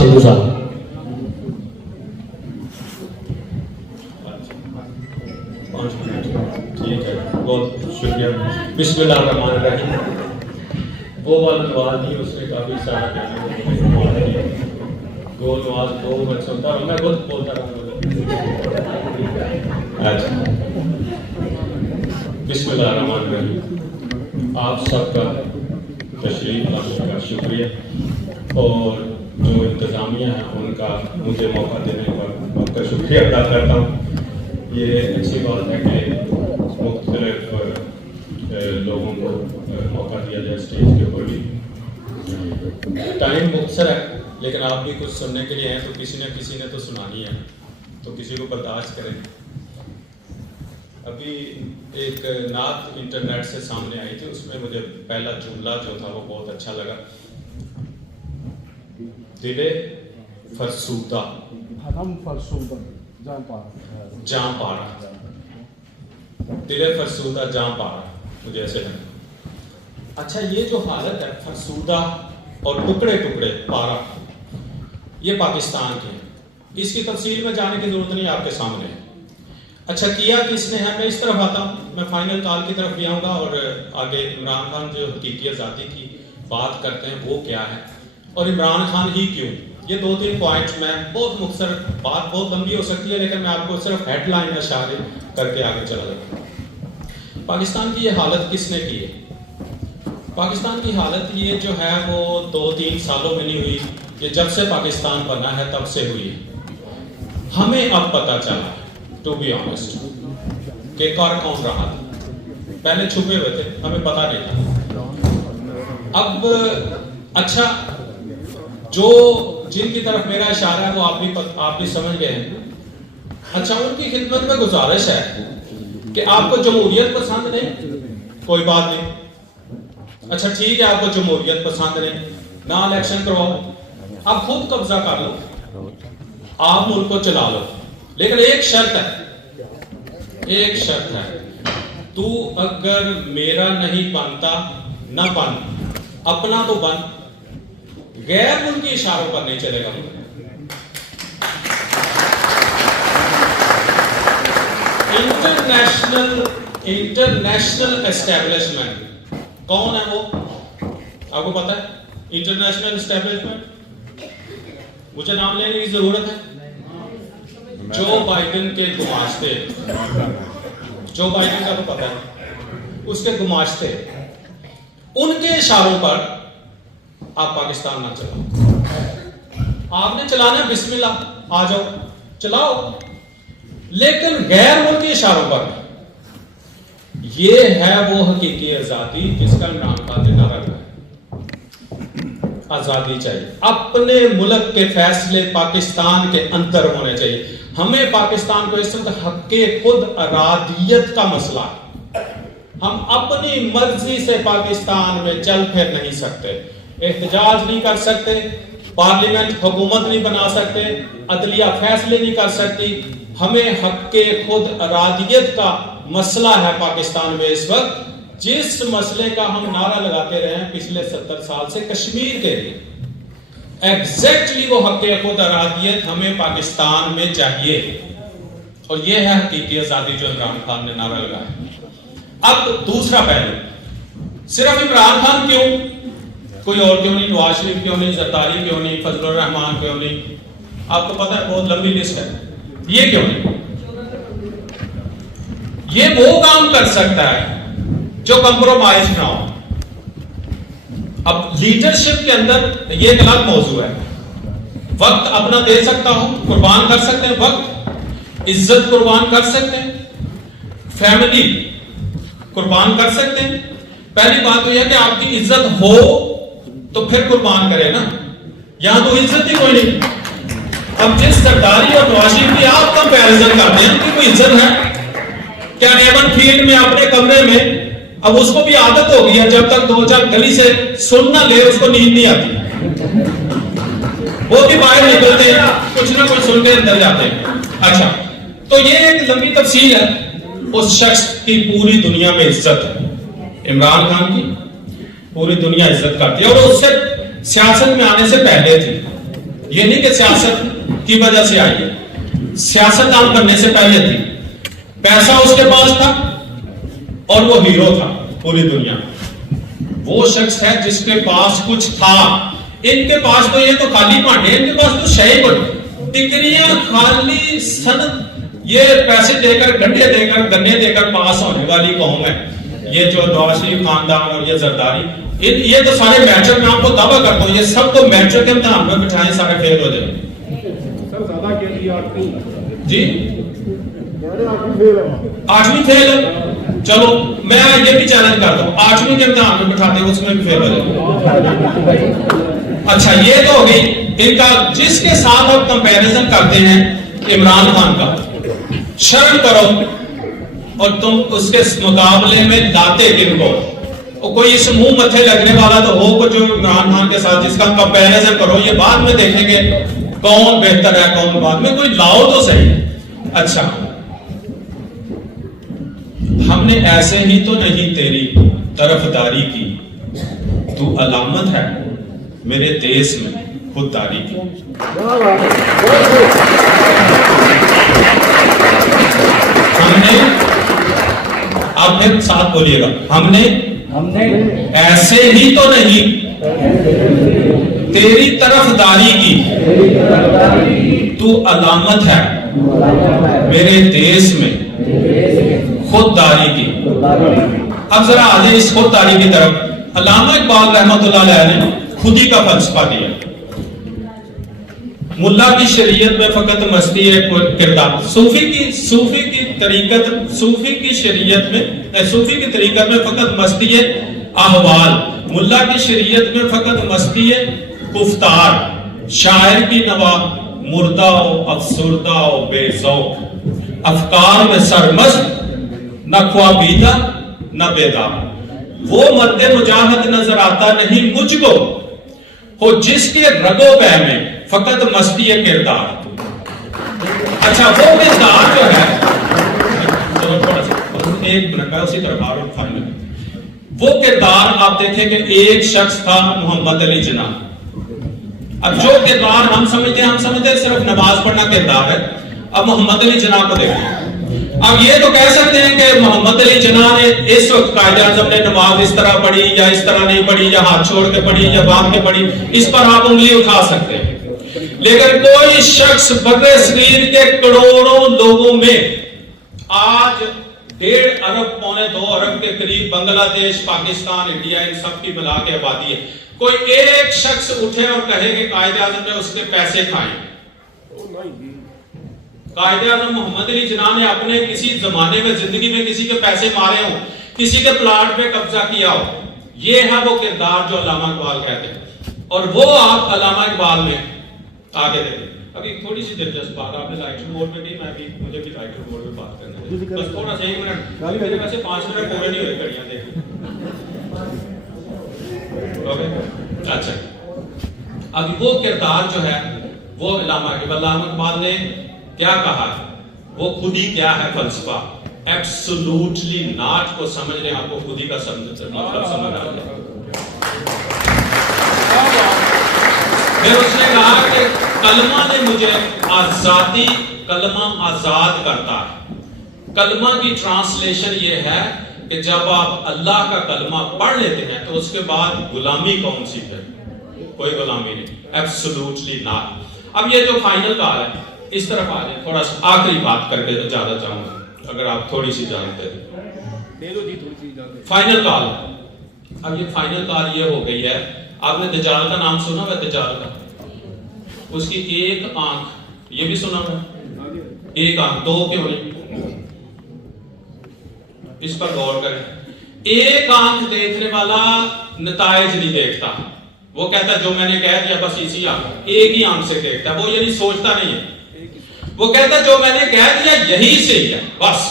سندھو صاحب. ٹھیک ہے، بہت شکریہ. بسم اللہ الرحمن الرحیم. وہ والا نواز نہیں، اس نے کافی سارا کہنا. وہ نواز دو میں سنتا رہا، میں خود بولتا رہا. اچھا، بسم اللہ الرحمن الرحیم. آپ سب کا تشریف لانے کا شکریہ، اور جو انتظامیہ ہیں ان کا مجھے موقع دینے پر آپ کا شکریہ ادا کرتا ہوں. یہ اچھی بات ہے کہ مختلف لوگوں کو موقع دیا جائے اسٹیج کے اوپر بھی. ٹائم مختصر ہے، لیکن آپ بھی کچھ سننے کے لیے ہیں تو کسی نے تو سنانی ہے، تو کسی کو برداشت کریں. ابھی ایک نعت انٹرنیٹ سے سامنے آئی تھی، اس میں مجھے پہلا جملہ جو تھا وہ بہت اچھا لگا. دل فرسودہ جاں پارا، دل فرسودہ جاں پارا، مجھے ایسے لگا. اچھا، یہ جو حالت ہے فرسودہ اور ٹکڑے ٹکڑے پارا، یہ پاکستان کے ہیں. اس کی تفصیل میں جانے کی ضرورت نہیں، آپ کے سامنے ہے. اچھا، کیا کس نے ہے؟ میں اس طرف آتا ہوں، میں فائنل کال کی طرف بھی آؤں گا، اور آگے عمران خان جو حقیقی آزادی کی بات کرتے ہیں وہ کیا ہے، اور عمران خان ہی کیوں. یہ 2-3 پوائنٹ میں بہت مختصر، بات بہت لمبی ہو سکتی ہے لیکن میں آپ کو صرف ہیڈ لائن اشارے کر کے آگے چلا جاتا ہوں. پاکستان کی یہ حالت کس نے کی ہے؟ پاکستان کی حالت یہ جو ہے وہ 2-3 سالوں میں نہیں ہوئی، یہ جب سے پاکستان بنا ہے تب سے ہوئی ہے. ہمیں اب پتہ چلا ٹو بی آنیسٹ کہ کار کون رہا تھا. پہلے چھپے ہوئے تھے، ہمیں پتہ نہیں تھا. اب اچھا، جو جن کی طرف میرا اشارہ ہے وہ آپ بھی سمجھ گئے ہیں. اچھا، ان کی خدمت میں گزارش ہے کہ آپ کو جمہوریت پسند نہیں، کوئی بات نہیں. اچھا ٹھیک ہے، آپ کو جمہوریت پسند نہیں، نہ الیکشن کرواؤ، آپ خود قبضہ کر لو، آپ ملک کو چلا لو. لیکن ایک شرط ہے، تو اگر میرا نہیں بنتا نہ بن، اپنا تو بن، غیر ملکی اشاروں پر نہیں چلے گا. انٹرنیشنل اسٹیبلشمنٹ کون ہے وہ آپ کو پتا ہے؟ انٹرنیشنل اسٹیبلشمنٹ مجھے نام لینے کی ضرورت ہے. جو بائیڈن کے گماشتے، جو بائیڈن کا تو پتا ہے، اس کے گماشتے، ان کے اشاروں پر آپ پاکستان نہ چلاؤ. آپ نے چلانا بسم اللہ، آ جاؤ چلاؤ، لیکن غیر ملکی اشاروں پر. یہ ہے وہ حقیقی آزادی جس کا عمران خان نے نعرہ لگایا. آزادی چاہیے، اپنے ملک کے فیصلے پاکستان کے اندر ہونے چاہیے. ہمیں پاکستان کو اس وقت حق خود ارادیت کا مسئلہ ہے. ہم اپنی مرضی سے پاکستان میں چل پھر نہیں سکتے، احتجاج نہیں کر سکتے، پارلیمنٹ حکومت نہیں بنا سکتے، عدلیہ فیصلے نہیں کر سکتی. ہمیں حق خود ارادیت کا مسئلہ ہے پاکستان میں اس وقت، جس مسئلے کا ہم نعرہ لگاتے رہے ہیں پچھلے 70 سال سے کشمیر کے لیے. ایگزیکٹلی وہ حق خود ارادیت ہمیں پاکستان میں چاہیے، اور یہ ہے حقیقی آزادی جو عمران خان نے نعرہ لگایا. اب دوسرا پہلو، صرف عمران خان کیوں، کوئی اور کیوں نہیں؟ نواز شریف کیوں نہیں؟ زرداری کیوں نہیں؟ فضل الرحمان کیوں نہیں؟ آپ کو پتا ہے بہت لمبی لسٹ ہے. یہ کیوں نہیں؟ یہ وہ کام کر سکتا ہے جو کمپرومائز نہ ہو. اب لیڈرشپ کے اندر یہ ایک الگ موضوع ہے. وقت اپنا دے سکتا ہوں، قربان کر سکتے ہیں، وقت، عزت قربان کر سکتے ہیں، فیملی قربان کر سکتے ہیں. پہلی بات تو یہ کہ آپ کی عزت ہو تو پھر قربان کرے نا. یہاں تو عزت ہی کوئی نہیں. اب جس زرداری اور نواز شریف کی آپ کمپیریزن کرتے ہیں، ان کی کوئی عزت ہے کیا؟ ایون فیلڈ میں اپنے کمرے میں، اب اس کو بھی عادت ہو گئی ہے، جب تک 2-4 گلی سے سن نہ لے اس کو نیند نہیں آتی، وہ بھی باہر نکلتے ہیں کچھ نہ کچھ سن کے اندر جاتے ہیں. اچھا، تو یہ ایک لمبی تفصیل ہے. اس شخص کی پوری دنیا میں عزت ہے، عمران خان کی پوری دنیا عزت کرتی ہے، اور اس سے سیاست میں آنے سے پہلے تھی. یہ نہیں کہ سیاست کی وجہ سے آئی ہے، سیاست عام کرنے سے پہلے تھی، پیسہ اس کے پاس تھا اور وہ ہیرو تھا پوری دنیا میں۔ وہ شخص ہے جس کے پاس کچھ تھا، ان کے پاس تو یہ تو خالی پانڈے، ان کے پاس تو شے کو ڈگریاں خالی سند، یہ پیسے دے کر گھنٹے دے کر گنے دے کر پاس ہونے والی قوم ہے یہ جو نواز شریف خاندان اور یہ زرداری، یہ تو سارے میٹرک میں آپ کو دعویٰ کرتا ہوں یہ سب تو میٹرک کے امتحان میں بٹھائیں سارے فیل ہو جائیں جی، 8ویں فیل ہے، چلو میں یہ بھی چیلنج کرتا ہوں 8ویں کے امتحان میں بٹھاتے ہیں اس میں بھی فیل ہو جائے۔ اچھا یہ تو ہو گئی ان کا، جس کے ساتھ آپ کمپیریزن کرتے ہیں عمران خان کا، شرم کرو، اور تم اس کے مقابلے میں لاتے کن کو؟ کوئی اس منہ متھے لگنے والا تو ہو جو عمران خان کے ساتھ جس کا کمپیریزن کرو، یہ بعد میں دیکھیں گے کون بہتر ہے کون بعد میں، کوئی لاؤ تو صحیح۔ اچھا ہم نے ایسے ہی تو نہیں تیری طرفداری کی، تو علامت ہے میرے دیس میں خودداری کی۔ ہم نے، آپ پھر ساتھ بولیے گا، ہم نے ایسے ہی تو نہیں تیری طرفداری کی، تو علامت ہے میرے دیس میں خودداری کی۔ اب ذرا آجائیں اس خودداری کی طرف۔ علامہ اقبال رحمۃ اللہ علیہ نے خودی کا فلسفہ دیا، ملا کی شریعت میں فقط مستی ہے کردار، صوفی کی طریقت، صوفی کی شریعت میں، صوفی کی طریقت میں فقط مستی ہے احوال، ملا کی شریعت میں فقط مستی ہے گفتار، شاعر کی نوا مردہ و افسردہ و بے ذوق، افکار میں سرمست نہ خوابیدہ نہ بیدار، وہ مرد مجاہد نظر آتا نہیں مجھ کو، ہو جس کے رگو بہ میں فقط مستی ہے کردار۔ اچھا وہ کردار جو ہے، ایک منٹ ہے اسی طرح بارو فائنل، وہ کردار آپ دیکھیں کہ ایک شخص تھا محمد علی جناح۔ اب جو کردار ہم سمجھتے ہیں صرف نماز پڑھنا کردار ہے، اب محمد علی جناح کو دیکھیں۔ اب یہ تو کہہ سکتے ہیں کہ محمد علی جناح نے اس وقت قائد اعظم نے نماز اس طرح پڑھی یا اس طرح نہیں پڑھی، یا ہاتھ چھوڑ کے پڑھی یا باندھ کے پڑھی، اس پر آپ انگلی اٹھا سکتے ہیں، لیکن کوئی شخص بر صغیر کے کروڑوں لوگوں میں آج 1.5 ارب پونے 2 ارب کے قریب بنگلہ دیش، پاکستان، انڈیا، ان سب کی ملا کے آبادی ہے، کوئی ایک شخص اٹھے اور کہے کہ قائد اعظم نے اس کے پیسے کھائے؟ قائد اعظم محمد علی جناح نے اپنے کسی زمانے میں زندگی میں کسی کے پیسے مارے ہوں، کسی کے پلاٹ پہ قبضہ کیا ہو؟ یہ ہے وہ کردار جو علامہ اقبال کہتے ہیں، اور وہ آپ علامہ اقبال میں آگے دیکھیں۔ ابھی تھوڑی سی دلچسپ بات، آپ نے لائٹر موڈ میں کی، مجھے بھی لائٹر موڈ میں بات کرنا ہے، بس تھوڑا سا 1 منٹ، میرے ویسے 5 منٹ پورے نہیں ہوئے کڑیاں دیکھیں۔ اچھا اب وہ کردار جو ہے وہ علامہ اقبال نے کیا کہا ہے، وہ خودی کیا ہے فلسفہ، ایبسولوٹلی ناٹ کو سمجھ لیں، آپ کو خودی کا مطلب سمجھ آ جائے۔ پھر اس نے کہا کہ کلمہ نے مجھے آزادی، کلمہ آزاد کرتا ہے۔ کلمہ کی ٹرانسلیشن یہ ہے کہ جب آپ اللہ کا کلمہ پڑھ لیتے ہیں تو اس کے بعد غلامی کون سی ہے؟ کوئی غلامی نہیں، ایبسولوٹلی ناٹ۔ اب یہ جو فائنل کال ہے، اس طرف آ جائیں، تھوڑا سا آخری بات کر کے زیادہ چاہوں گا اگر آپ تھوڑی سی جانتے ہیں۔ فائنل کال، اب یہ فائنل کال یہ ہو گئی ہے، آپ نے دجال کا نام سنا ہے؟ دجال کا، اس کی ایک آنکھ، یہ بھی سنا ہے، ایک آنکھ، 2 کیوں نہیں؟ اس پر غور کریں، ایک آنکھ دیکھنے والا نتائج نہیں دیکھتا، وہ کہتا ہے جو میں نے کہہ دیا بس اسی آنکھ، ایک ہی آنکھ سے دیکھتا ہے، وہ یعنی سوچتا نہیں ہے، وہ کہتا ہے جو میں نے کہہ دیا یہی سے ہی ہے بس۔